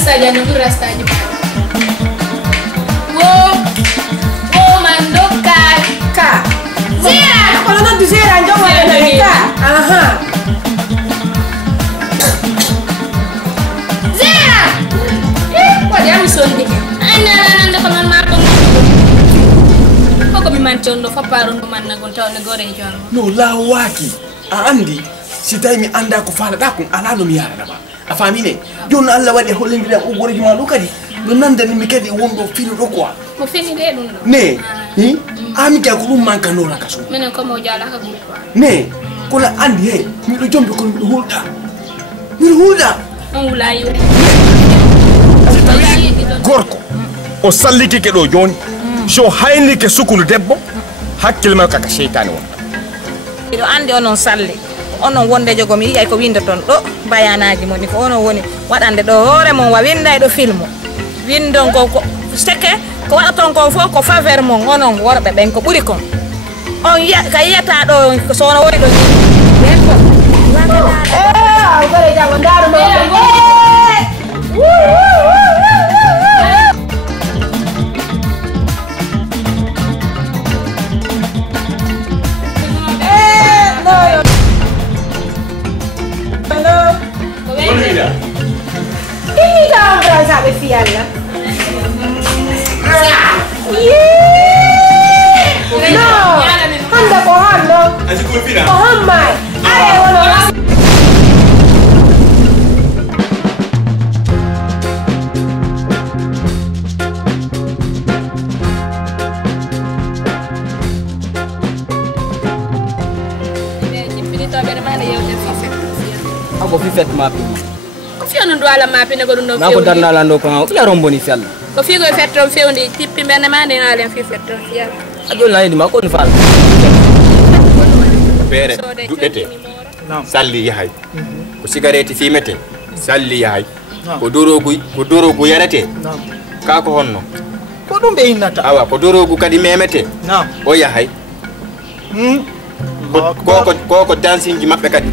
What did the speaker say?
saja nunggu rasanya. Mandokan Kak. Zira, kalau nanti Zira jangan ada mereka. Aha. Zira. Kok dia misundi? Anda kaman mako. Kok bimancondo fa parun manna gonta negore jaro. No lawaki. Andi sitai mi anda ko fala dakun alano mi yara ba. Afamine. Jonna Allah wadi hollindira o gore juma lokadi. No nanda ni mi kadi wondo filo do quoi. Mo fini de dun. Ne. Ami ka ko manka no la kaso. Menen ko mo jala ka gulu. Ne. Ko la andi he. Mi do jombe ko mi hulda. Mi hulda. On wulayi. Gorko. O salliki ke do joni. So hayni ke sukunu debbo. Hakkil ma kaka sheytani won. Ido ande onon salli. Onon wonde jogomi yiyay ko winda ton do bayanaji moni ko onon woni wadande do hore mon wa winda do filmu. Windon ko steke ko wada ton ko fo ko faveur mon onon worbe ben ko buri kon. On ya kayeta do ko sono wori do. Agora já mandaram sabe fiarla. No, anda cojando. Así como fina. Cojan más. Ay, bueno. Ako fifet mapi. Ko fionu do ala mapi ne godu no Na ko darna la ndo ko ya romboni fial. Ko figo fetto fewndi tippi menne mande na len fi fetto fial. Adol na ma ko ni fal. Bere dudete. Salli yahay. Ko cigarette fi mete. Salli yahay. Ko dorogu yarate. Ka ko honno. Ko dum be innata. Awa ko dorogu kadi memete. O yahay. Ko dancing ji mabbe kadi.